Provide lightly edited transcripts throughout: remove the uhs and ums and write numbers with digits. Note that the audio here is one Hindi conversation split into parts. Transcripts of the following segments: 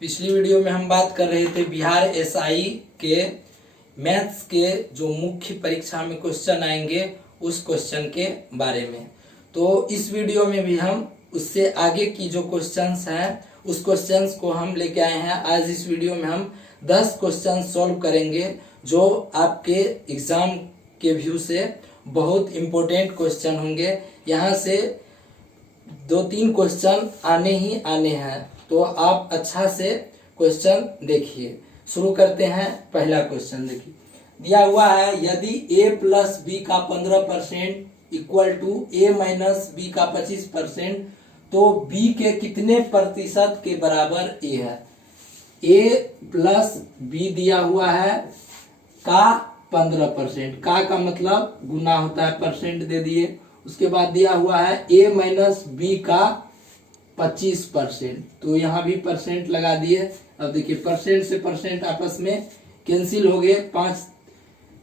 पिछली वीडियो में हम बात कर रहे थे बिहार एसआई के मैथ्स के जो मुख्य परीक्षा में क्वेश्चन आएंगे उस क्वेश्चन के बारे में। तो इस वीडियो में भी हम उससे आगे की जो क्वेश्चंस हैं उस क्वेश्चंस को हम लेके आए हैं। आज इस वीडियो में हम 10 क्वेश्चन सॉल्व करेंगे जो आपके एग्जाम के व्यू से बहुत इम्पोर्टेंट क्वेश्चन होंगे। यहाँ से 2-3 क्वेश्चन आने ही आने हैं, तो आप अच्छा से क्वेश्चन देखिए। शुरू करते हैं। पहला क्वेश्चन देखिए, दिया हुआ है यदि a प्लस बी का 15% equal to a minus b का 25%, तो b के कितने प्रतिशत के बराबर a है। a प्लस b दिया हुआ है का 15%, का मतलब गुना होता है, परसेंट दे दिए। उसके बाद दिया हुआ है a माइनस बी का 25%, तो यहाँ भी परसेंट लगा दिए। अब देखिए परसेंट से परसेंट आपस में कैंसिल हो गए, 5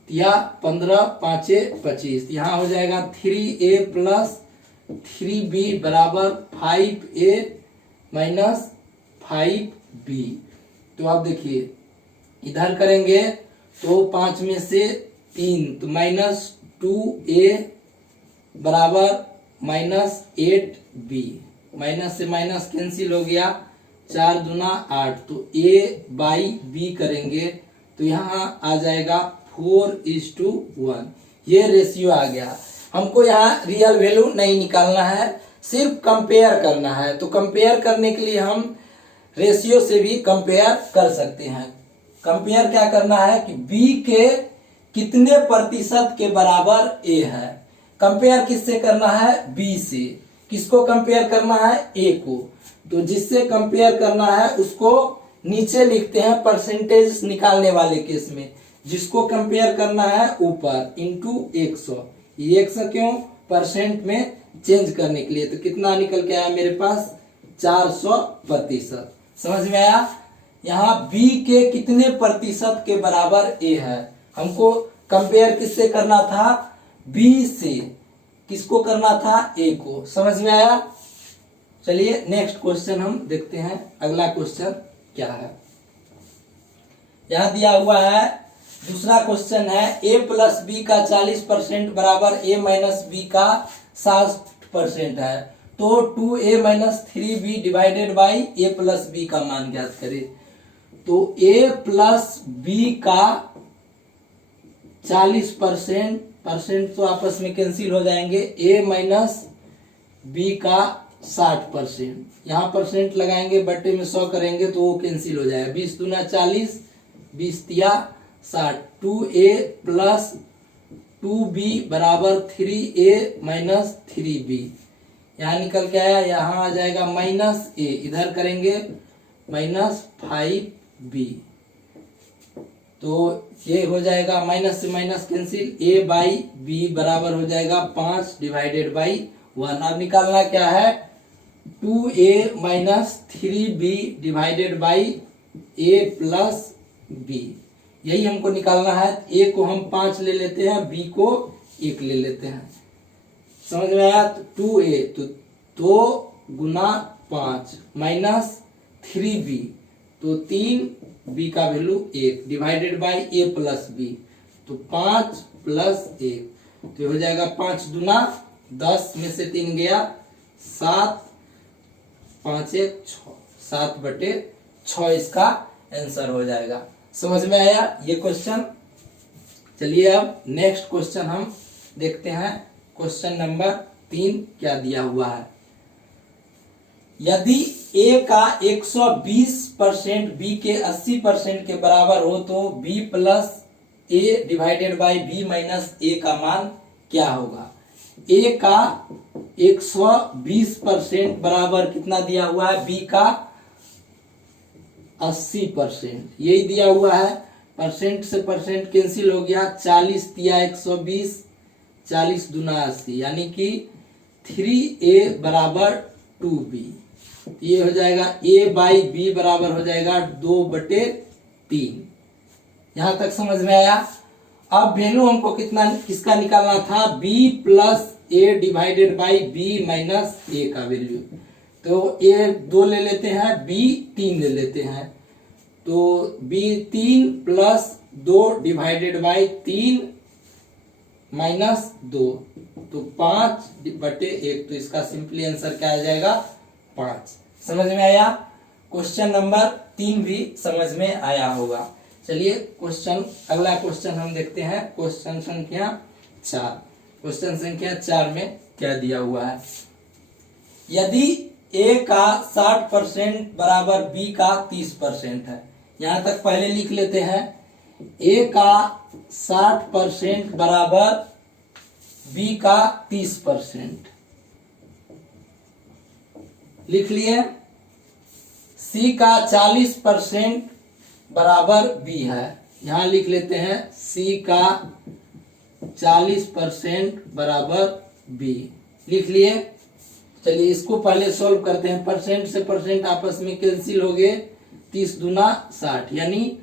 या 15 5 25, यहाँ हो जाएगा 3a प्लस 3b बराबर 5a माइनस 5b। तो आप देखिए इधर करेंगे तो 5 में से 3, तो माइनस 2a बराबर माइनस 8b, माइनस से माइनस कैंसिल हो गया, 4 दूना 8, तो a बाई b करेंगे तो यहाँ आ जाएगा 4:1। ये रेशियो आ गया। हमको यहाँ रियल वैल्यू नहीं निकालना है, सिर्फ कंपेयर करना है। तो कंपेयर करने के लिए हम रेशियो से भी कंपेयर कर सकते हैं। कंपेयर क्या करना है कि b के कितने प्रतिशत के बराबर a है। कंपेयर किससे करना है? b से। किसको कंपेयर करना है? a को। तो जिससे कंपेयर करना है उसको नीचे लिखते हैं परसेंटेज निकालने वाले केस में, जिसको कंपेयर करना है ऊपर इंटू 100। ये 100 क्यों? परसेंट में चेंज करने के लिए। तो कितना निकल के आया मेरे पास? 400%। समझ में आया? यहाँ b के कितने प्रतिशत के बराबर a है। हमको कंपेयर किससे करना था? b से। किसको करना था? a को। समझ में आया? चलिए नेक्स्ट क्वेश्चन हम देखते हैं। अगला क्वेश्चन क्या है, यहाँ दिया हुआ है दूसरा क्वेश्चन है a प्लस बी का 40% बराबर a माइनस बी का 60% है, तो 2a minus 3b divided by a plus b का मान ज्ञात करें। तो a प्लस बी का 40%, परसेंट तो आपस में कैंसिल हो जाएंगे, a माइनस बी का 60%, यहाँ परसेंट लगाएंगे, बट्टे में 100 करेंगे तो वो कैंसिल हो जाएगा। 20 दूना 40, 20 तिया 60, 2a प्लस 2b बराबर 3a माइनस 3b। यहाँ निकल के आया, यहाँ आ जाएगा माइनस a, इधर करेंगे माइनस 5b, तो ये हो जाएगा माइनस से minus cancel, a by b बराबर हो जाएगा 5 डिवाइडेड बाई 1। अब निकालना क्या है? 2a minus 3b divided by a plus b, यही हमको निकालना है। a को हम 5 ले लेते हैं, b को 1 ले लेते हैं। समझ में आया? तो 2a तो 2 गुना 5 माइनस 3b, तो 3b का value 1 divided by a plus b, तो 5 प्लस 1, तो हो जाएगा 5 दूना 10 में से 3 गया 7, 5 1 6, 7/6 इसका आंसर हो जाएगा। समझ में आया ये क्वेश्चन? चलिए अब नेक्स्ट क्वेश्चन हम देखते हैं। क्वेश्चन नंबर 3 क्या दिया हुआ है, यदि a का 120% b के 80% के बराबर हो तो b plus a divided by b minus a का मान क्या होगा। a का 120% बराबर कितना दिया हुआ है? b का 80%, यही दिया हुआ है। परसेंट से परसेंट कैंसिल हो गया, 40 तिया 120, 40 दूना 80, यानी कि 3a बराबर 2b। ये हो जाएगा a बाई b बराबर हो जाएगा 2/3। यहां तक समझ में आया? अब वैल्यू हमको किसका निकालना था? b plus a divided by b minus a का वैल्यू। तो ए 2 ले लेते हैं, बी 3 ले लेते हैं, तो b 3 plus 2 divided by 3 minus 2, तो 5/1। तो इसका सिंपली आंसर क्या आ जाएगा? 5। समझ में आया? क्वेश्चन नंबर 3 भी समझ में आया होगा। चलिए अगला क्वेश्चन हम देखते हैं। क्वेश्चन संख्या 4। क्वेश्चन संख्या 4 में क्या दिया हुआ है? यदि ए का 60% बराबर बी का 30% है, यहां तक पहले लिख लेते हैं। ए का 60% बराबर बी का 30% लिख लिए। सी का 40% बराबर बी है, यहां लिख लेते हैं सी का 40% बराबर बी लिख लिए। चलिए इसको पहले सॉल्व करते हैं। परसेंट से परसेंट आपस में कैंसिल हो गए, 30 दूना 60, यानी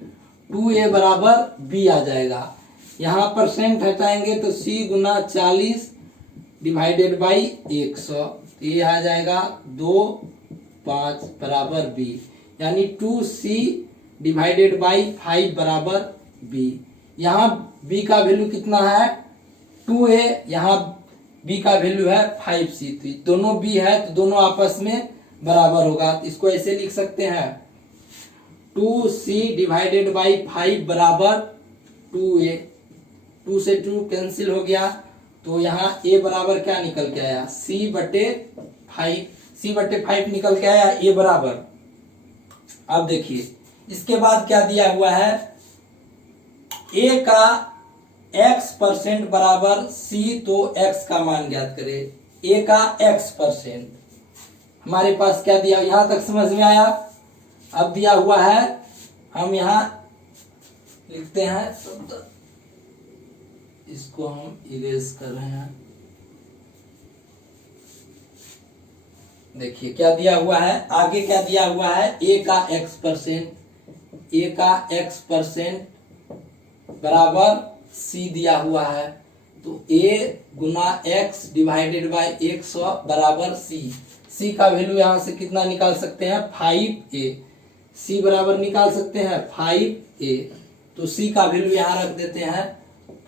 2a बराबर b आ जाएगा। यहाँ परसेंट हटाएंगे तो c गुना 40 डिवाइडेड बाई 100, तो ये आ जाएगा 2 5 बराबर b, यानी 2c डिवाइडेड बाई 5 बराबर b। यहाँ b का वैल्यू कितना है? 2a, यहाँ b का वैल्यू है 5c, तो दोनों b है तो दोनों आपस में बराबर होगा। तो इसको ऐसे लिख सकते हैं 2c डिवाइडेड बाई 5 बराबर 2a। 2 से 2 कैंसिल हो गया, तो यहाँ a बराबर क्या निकल के आया? c/5, c/5 निकल के आया a बराबर। अब देखिए इसके बाद क्या दिया हुआ है? a का x% बराबर c, तो x का मान ज्ञात करें। a का x%, हमारे पास क्या दिया? यहां तक समझ में आया? अब दिया हुआ है, हम यहां लिखते हैं, तो इसको हम इरेज कर रहे हैं। देखिए क्या दिया हुआ है, आगे क्या दिया हुआ है? a का x%, a का x% बराबर c दिया हुआ है, तो a Guna x divided by 100 बराबर c। c का वैल्यू यहां से कितना निकाल सकते हैं? 5a। c बराबर निकाल सकते हैं 5a, तो c का वैल्यू यहां रख देते हैं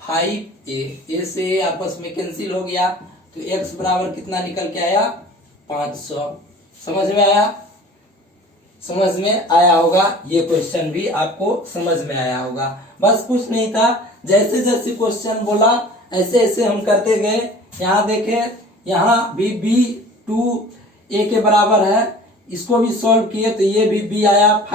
5a। a से a आपस में कैंसिल हो गया, तो x बराबर कितना निकल के आया? 500। समझ में आया? समझ में आया होगा। ये क्वेश्चन भी आपको समझ में आया होगा। बस कुछ नहीं था, जैसे जैसे क्वेश्चन बोला ऐसे ऐसे हम करते गए। यहाँ देखें, यहाँ भी b 2a के बराबर है, इसको भी सॉल्व किए तो ये भी b आया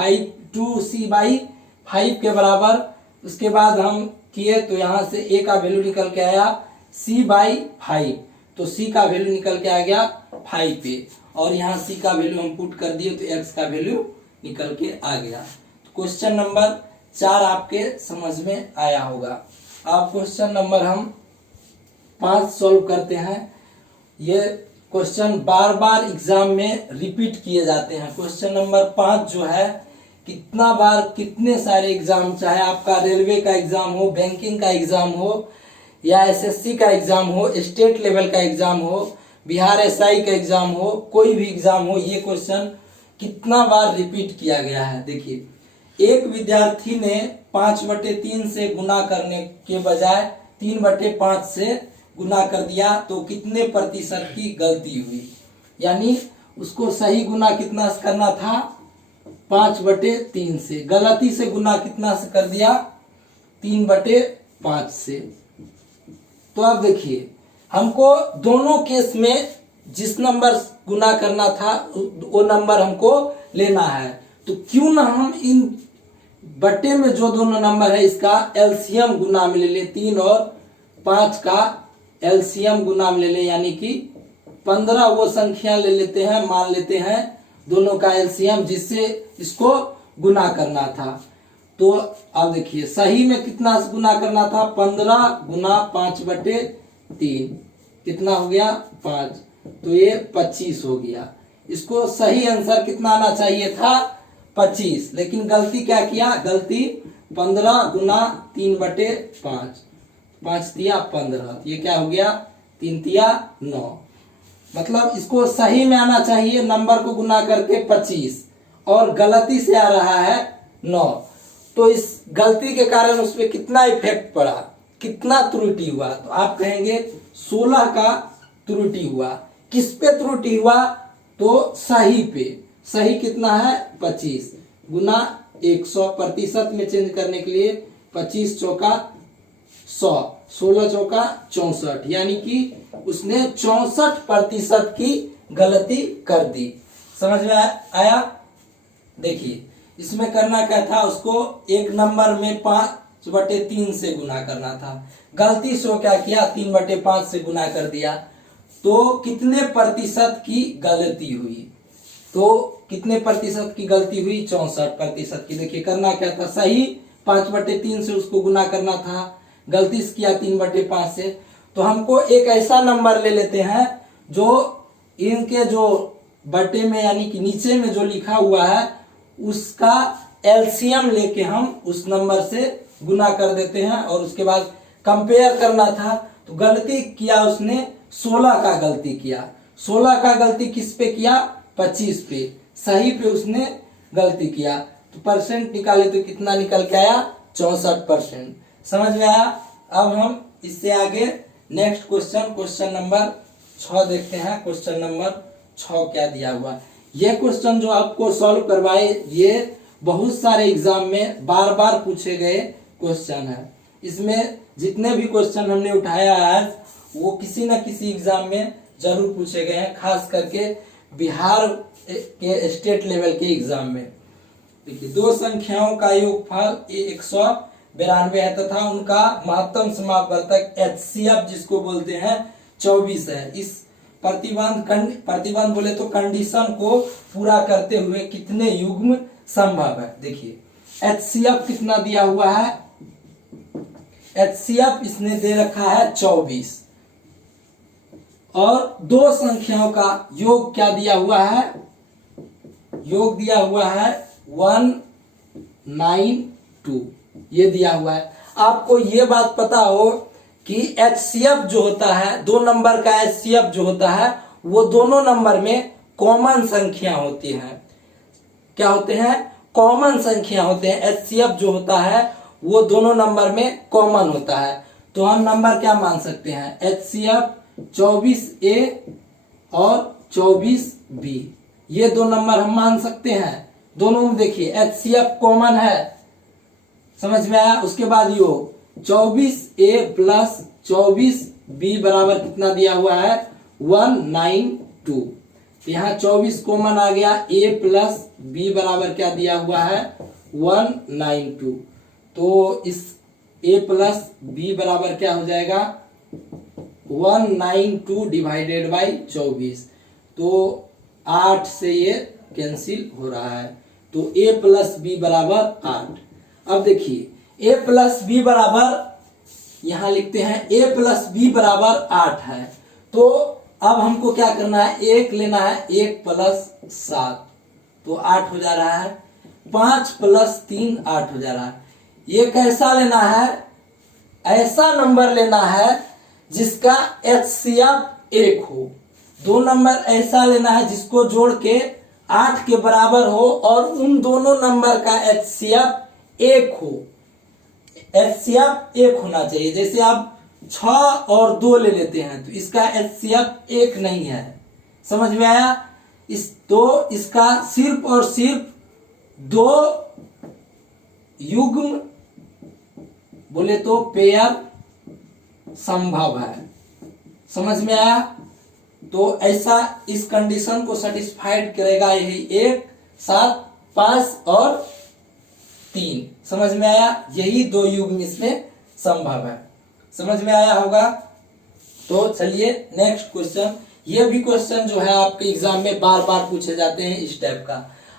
2c/5 के बराबर। उसके बाद हम किए तो यहाँ से a का वैल्यू निकल के आया c/5, तो c का वैल्यू निकल के आ गया 5a, और यहाँ c का वैल्यू हम पुट कर दिए तो x का वैल्यू निकल के आ गया। तो क्वेश्चन नंबर 4 आपके समझ में आया होगा। अब क्वेश्चन नंबर हम 5 सॉल्व करते हैं। ये क्वेश्चन बार बार एग्जाम में रिपीट किए जाते हैं। क्वेश्चन नंबर 5 जो है, कितना बार कितने सारे एग्जाम, चाहे आपका रेलवे का एग्जाम हो, बैंकिंग का एग्जाम हो, या एसएससी का एग्जाम हो, स्टेट लेवल का एग्जाम हो, बिहार एसआई का एग्जाम हो, कोई भी एग्जाम हो, ये क्वेश्चन कितना बार रिपीट किया गया है। देखिए, एक विद्यार्थी ने 5/3 से गुना करने के बजाय 3/5 से गुना कर दिया, तो कितने प्रतिशत की गलती हुई? यानी उसको सही गुना कितना से करना था? 5/3 से। गलती से गुना कितना से कर दिया? 3/5 से। तो अब देखिए, हमको दोनों केस में जिस नंबर गुना करना था वो नंबर हमको लेना है। तो क्यों ना हम इन बटे में जो दोनों नंबर है इसका एलसीएम गुना में ले ले, 3 और 5 का एलसीएम गुना में ले ले, यानी कि 15 वो संख्या ले लेते हैं, मान लेते हैं दोनों का एलसीएम, जिससे इसको गुना करना था। तो अब देखिए, सही में कितना से गुना करना था? 15 गुना 5/3 कितना हो गया? 5, तो ये 25 हो गया। इसको सही आंसर कितना आना चाहिए था? 25, लेकिन गलती क्या किया? गलती 15 गुना 3/5, 5 तिया 15, ये क्या हो गया? 3 तिया 9। मतलब इसको सही में आना चाहिए नंबर को गुना करके 25 और गलती से आ रहा है 9। तो इस गलती के कारण उस पर कितना इफेक्ट पड़ा, कितना त्रुटि हुआ, तो आप कहेंगे 16 का त्रुटि हुआ। किस पे त्रुटि हुआ, तो सही पे। सही कितना है 25 गुना 100, प्रतिशत में चेंज करने के लिए 25 चौका 100, 16 चौका 64, यानी कि उसने 64% की गलती कर दी। समझ में आया। देखिए इसमें करना क्या था, उसको एक नंबर में 5/3 से गुना करना था। गलती से क्या किया, 3/5 से गुना कर दिया। तो कितने प्रतिशत की गलती हुई, तो कितने प्रतिशत की गलती हुई, 64% की। देखिए करना क्या था, सही 5/3 से उसको गुना करना था, गलती से किया 3/5 से। तो हमको एक ऐसा नंबर ले लेते हैं जो इनके जो बटे में यानी कि नीचे में जो लिखा हुआ है उसका एलसीएम लेके हम उस नंबर से गुना कर देते हैं और उसके बाद कंपेयर करना था। तो गलती किया उसने 16 का गलती किया। 16 का गलती किस पे किया, 25 पे। सही पे उसने गलती किया। तो परसेंट निकाले तो कितना निकल के आया, 64%। समझ में आया। अब हम इससे आगे नेक्स्ट क्वेश्चन नंबर 6 देखते हैं। क्वेश्चन नंबर 6 क्या दिया हुआ। ये क्वेश्चन जो आपको सॉल्व करवाए, ये बहुत सारे एग्जाम में बार बार पूछे गए क्वेश्चन है। इसमें जितने भी क्वेश्चन हमने उठाया आज, वो किसी न किसी एग्जाम में जरूर पूछे गए हैं, खास करके बिहार के स्टेट लेवल के एग्जाम में। देखिए, दो संख्याओं का योगफल 192 है तथा उनका महत्तम समापवर्तक HCF जिसको बोलते हैं 24 है। इस प्रतिबंध बोले तो कंडीशन को पूरा करते हुए कितने युग्म संभव है। देखिए HCF कितना दिया हुआ है, HCF इसने दे रखा है 24 और दो संख्याओं का योग क्या दिया हुआ है, योग दिया हुआ है 192, ये दिया हुआ है। आपको ये बात पता हो कि HCF जो होता है, दो नंबर का HCF जो होता है, वो दोनों नंबर में कॉमन संख्या होती है। क्या होते हैं, कॉमन संख्या होते हैं। HCF जो होता है वो दोनों नंबर में कॉमन होता है। तो हम नंबर क्या मान सकते हैं, HCF 24A और 24B, ये दो नंबर हम मान सकते हैं। दोनों में देखिए HCF कॉमन है, समझ में आया। उसके बाद योग 24A प्लस 24B बराबर कितना दिया हुआ है, 192। यहाँ 24 कॉमन आ गया, A प्लस B बराबर क्या दिया हुआ है, 192। तो इस A प्लस B बराबर क्या हो जाएगा, 192 डिवाइडेड बाई 24। तो 8 से ये कैंसिल हो रहा है। तो A प्लस B बराबर 8। अब देखिए A प्लस B बराबर, यहां लिखते हैं A प्लस B बराबर 8 है। तो अब हमको क्या करना है, 1 लेना है, 1 प्लस 7 तो 8 हो जा रहा है, 5 प्लस 3 8 हो जा रहा है। ये कैसा लेना है, ऐसा नंबर लेना है जिसका HCF 1 हो। दो नंबर ऐसा लेना है जिसको जोड़ के 8 के बराबर हो और उन दोनों नंबर का HCF 1 हो। HCF 1 होना चाहिए। जैसे आप 6 और 2 ले लेते हैं तो इसका HCF 1 नहीं है, समझ में आया। तो इसका सिर्फ और सिर्फ दो युग्म बोले तो पेयर संभव है, समझ में आया। तो ऐसा इस कंडीशन को सेटिस्फाइड करेगा यही 1, 7, 5 और 3, समझ में आया। यही दो युग्म इसमें संभव है, समझ में आया होगा। तो चलिए नेक्स्ट क्वेश्चन। ये भी क्वेश्चन जो है आपके एग्जाम में बार बार पूछे जाते हैं इस टाइप का।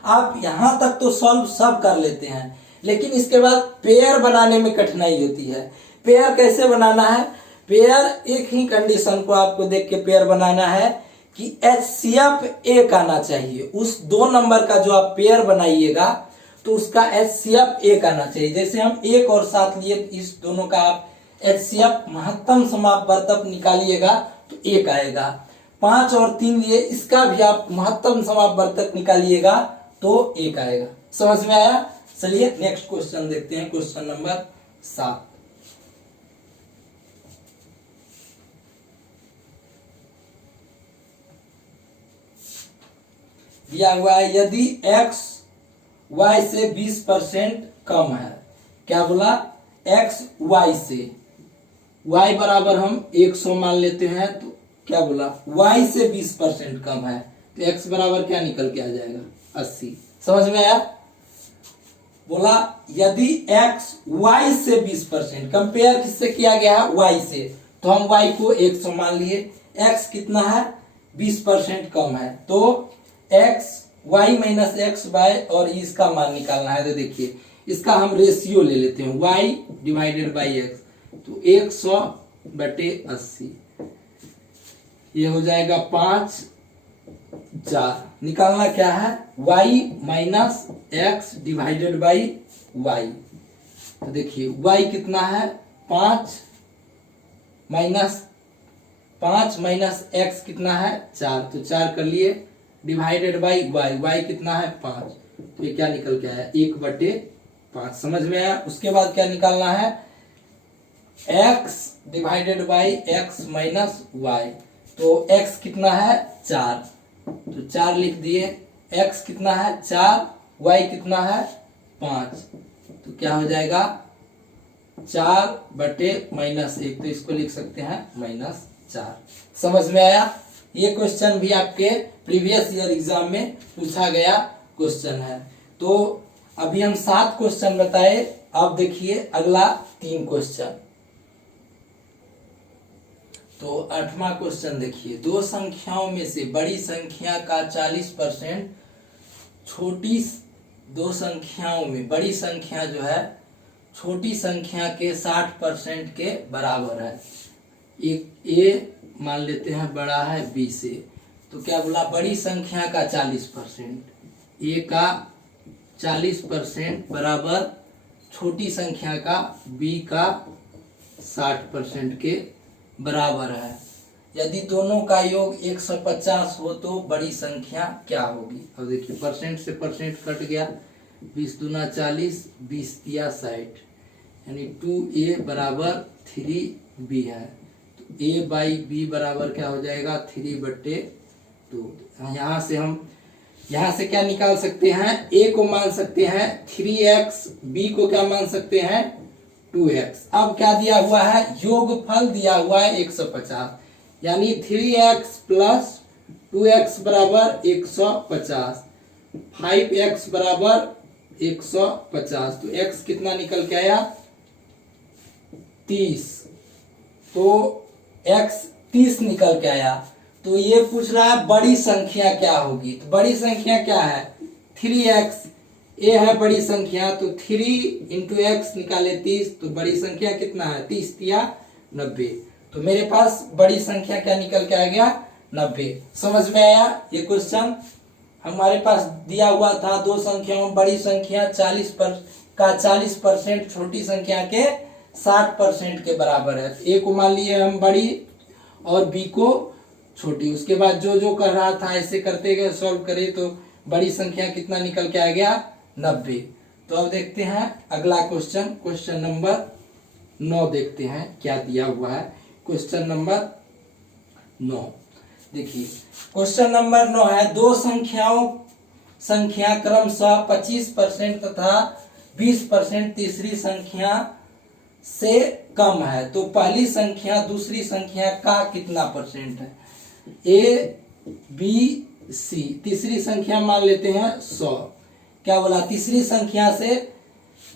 आप यहां तक तो सॉल्व सब कर लेते हैं, लेकिन इसके बाद पेयर बनाने में कठिनाई होती है। पेयर कैसे बनाना है, पेयर एक ही कंडीशन को आपको देख के पेयर बनाना है कि HCF 1 आना चाहिए। उस दो नंबर का जो आप पेयर बनाइएगा तो उसका HCF 1 आना चाहिए। जैसे हम 1 और 7 लिए, इस दोनों का आप HCF महत्तम समापवर्तक निकालिएगा तो 1 आएगा। 5 और 3 लिए, इसका भी आप महत्तम समापवर्तक निकालिएगा तो 1 आएगा। समझ में आया? चलिए नेक्स्ट क्वेश्चन देखते हैं, क्वेश्चन नंबर 7। दिया हुआ है यदि x y से 20% कम है। क्या बोला? x y से, y बराबर हम 100 मान लेते हैं, तो क्या बोला? y से 20% कम है तो x बराबर क्या निकल के आ जाएगा? 80। समझ में आया? बोला यदि x y से 20%, कंपेयर किससे किया गया है? y से, तो हम y को 100 मान लिए, x कितना है? 20% कम है, तो x y minus x by और इसका मान निकालना है। तो देखिए इसका हम रेशियो ले लेते हैं, y डिवाइडेड बाई एक्स, तो 100/80 ये हो जाएगा 5 4। निकालना क्या है? y minus x divided by y। तो देखिए y कितना है? 5 माइनस एक्स कितना है? 4, तो 4 कर लिए, डिवाइडेड बाई y कितना है? 5, तो ये क्या निकल के आया? 1/5। समझ में आया? उसके बाद क्या निकालना है? x divided by x minus y, तो x कितना है? 4, तो 4 लिख दिए, x कितना है? 4, y कितना है? 5, तो क्या हो जाएगा? 4/-1, तो इसको लिख सकते हैं -4। समझ में आया? ये क्वेश्चन भी आपके प्रीवियस ईयर एग्जाम में पूछा गया क्वेश्चन है। तो अभी हम 7 क्वेश्चन बताए, अब देखिए अगला 3 क्वेश्चन। तो 8वां क्वेश्चन देखिए, दो संख्याओं में से बड़ी संख्या का 40% छोटी, दो संख्याओं में बड़ी संख्या जो है छोटी संख्या के 60% के बराबर है। एक ए मान लेते हैं बड़ा है बी से, तो क्या बोला? बड़ी संख्या का 40%, ए का 40% बराबर छोटी संख्या का बी का 60% के बराबर है। यदि दोनों का योग 150 हो तो बड़ी संख्या क्या होगी? अब देखिए परसेंट से परसेंट कट गया, 20 दूना 40, 20 तिया 60, यानी 2a बराबर 3b है, तो a बाई बी बराबर क्या हो जाएगा? 3/2। यहाँ से क्या निकाल सकते हैं? a को मान सकते हैं 3x, b को क्या मान सकते हैं? 2x। अब क्या दिया हुआ है? योगफल दिया हुआ है 150, यानी 3x प्लस 2x बराबर 150, 5x बराबर 150, तो x कितना निकल के आया? 30, तो x 30 निकल के आया। तो ये पूछ रहा है बड़ी संख्या क्या होगी? तो बड़ी संख्या क्या है? 3x, a है बड़ी संख्या, तो 3 × x निकाले 30, तो बड़ी संख्या कितना है? 30 तिया 90, तो मेरे पास बड़ी संख्या क्या निकल के आ गया? 90। समझ में आया? ये क्वेश्चन हमारे पास दिया हुआ था, दो संख्याओं बड़ी संख्या 40% छोटी संख्या के 60% के बराबर है। ए को मान लिए हम बड़ी और बी को छोटी, उसके बाद जो कर रहा था ऐसे करते गए, सॉल्व करे तो बड़ी संख्या कितना निकल के आ गया? 90। तो अब देखते हैं अगला क्वेश्चन, क्वेश्चन नंबर 9 देखते हैं क्या दिया हुआ है। क्वेश्चन नंबर 9 देखिए, क्वेश्चन नंबर 9 है, दो संख्या क्रमशः 25% तथा 20% तीसरी संख्या से कम है, तो पहली संख्या दूसरी संख्या का कितना परसेंट है? ए बी सी, तीसरी संख्या मान लेते हैं 100। क्या बोला? तीसरी संख्या से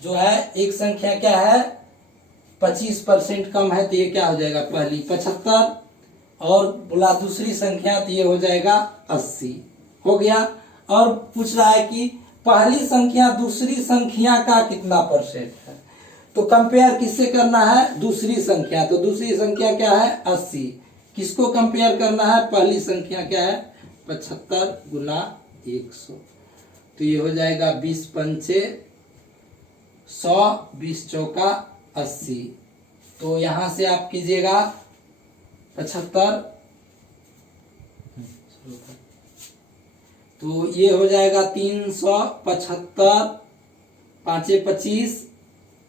जो है एक संख्या क्या है? 25% कम है, तो ये क्या हो जाएगा? पहली 75, और बोला दूसरी संख्या, तो ये हो जाएगा 80। हो गया। और पूछ रहा है कि पहली संख्या दूसरी संख्या का कितना परसेंट है, तो कंपेयर किससे करना है? दूसरी संख्या, तो दूसरी संख्या क्या है? 80। किसको कंपेयर करना है? पहली संख्या क्या है? 75 गुना 100, तो ये हो जाएगा 20 पंचे 100, 20 चौका 80, तो यहां से आप कीजिएगा 75 तो ये हो जाएगा 375, 5 25,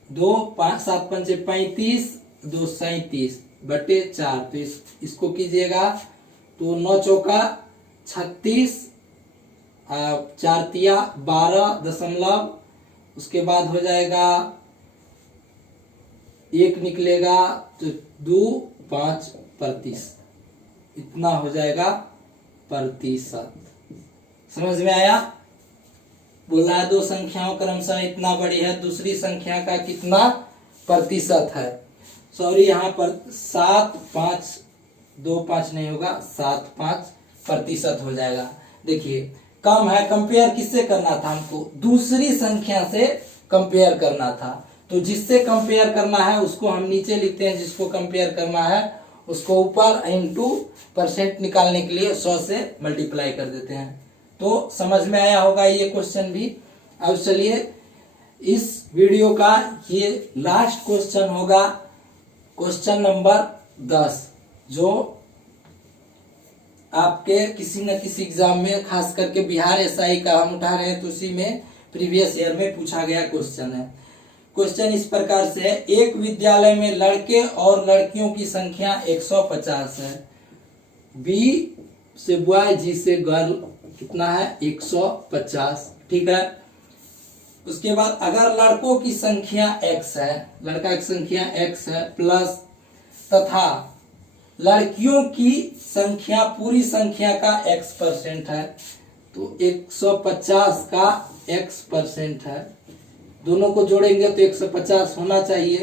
2 5 7 5 35, 2 37 बटे 4। तो इसको कीजिएगा तो 9 चौका 36, 4 तिया 12 दशमलव, उसके बाद हो जाएगा 1 निकलेगा तो 2 5 प्रतिशत, इतना हो जाएगा प्रतिशत। समझ में आया? बोल रहा है दो संख्याओं क्रमशः इतना बड़ी है, दूसरी संख्या का कितना प्रतिशत है। सॉरी, यहाँ पर 7 5 2 5 नहीं होगा, 7 5 प्रतिशत हो जाएगा। देखिए कम है, कंपेयर किससे करना था हमको? दूसरी संख्या से कंपेयर करना था। तो जिससे कंपेयर करना है उसको हम नीचे लिखते हैं, जिसको कंपेयर करना है उसको ऊपर, इनटू परसेंट निकालने के लिए 100 से मल्टीप्लाई कर देते हैं। तो समझ में आया होगा ये क्वेश्चन भी। अब चलिए इस वीडियो का ये लास्ट क्वेश्चन होगा, क्वेश्चन नंबर 10, जो आपके किसी न किसी एग्जाम में, खास करके बिहार एसआई का हम उठा रहे हैं तो उसी में प्रीवियस ईयर में पूछा गया क्वेश्चन है। क्वेश्चन इस प्रकार से है, एक विद्यालय में लड़के और लड़कियों की संख्या 150 है। बी से बॉय, जी से गर्ल कितना है? 150, ठीक है। उसके बाद अगर लड़कों की संख्या x है, लड़का की संख्या x है, प्लस तथा लड़कियों की संख्या पूरी संख्या का x% है, तो 150 का x% है। दोनों को जोड़ेंगे तो 150 होना चाहिए।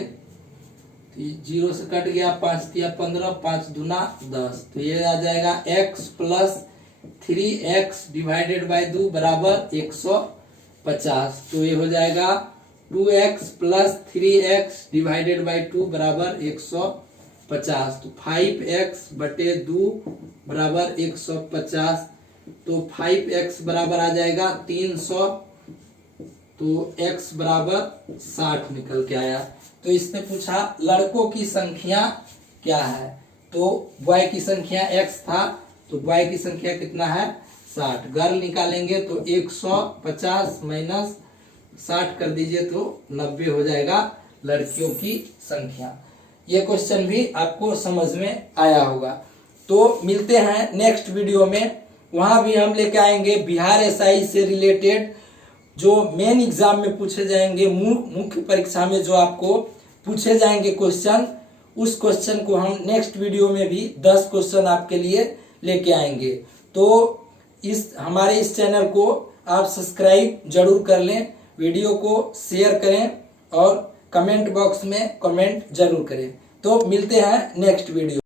तो 0 से कट गया, 5 तिया 15, 5 दूना 10, तो ये आ जाएगा x plus 3x divided by 2 बराबर 150। तो ये हो जाएगा 2x plus 3x divided by 2 बराबर 150। तो 5x बटे 2 बराबर 150। तो 5x बराबर आ जाएगा 300, तो x बराबर 60 निकल के आया। तो इसने पूछा लड़कों की संख्या क्या है, तो बॉय की संख्या x था, तो बॉय की संख्या कितना है? 60। गर्ल निकालेंगे तो 150 माइनस 60 कर दीजिए तो 90 हो जाएगा लड़कियों की संख्या। ये क्वेश्चन भी आपको समझ में आया होगा। तो मिलते हैं नेक्स्ट वीडियो में, वहां भी हम लेके आएंगे बिहार एसआई से रिलेटेड जो मेन एग्जाम में पूछे जाएंगे, मुख्य परीक्षा में जो आपको पूछे जाएंगे क्वेश्चन, उस क्वेश्चन को हम नेक्स्ट वीडियो में भी 10 क्वेश्चन आपके लिए लेके आएंगे। तो हमारे इस चैनल को आप सब्सक्राइब जरूर कर लें, वीडियो को शेयर करें और कमेंट बॉक्स में कमेंट जरूर करें। तो मिलते हैं नेक्स्ट वीडियो।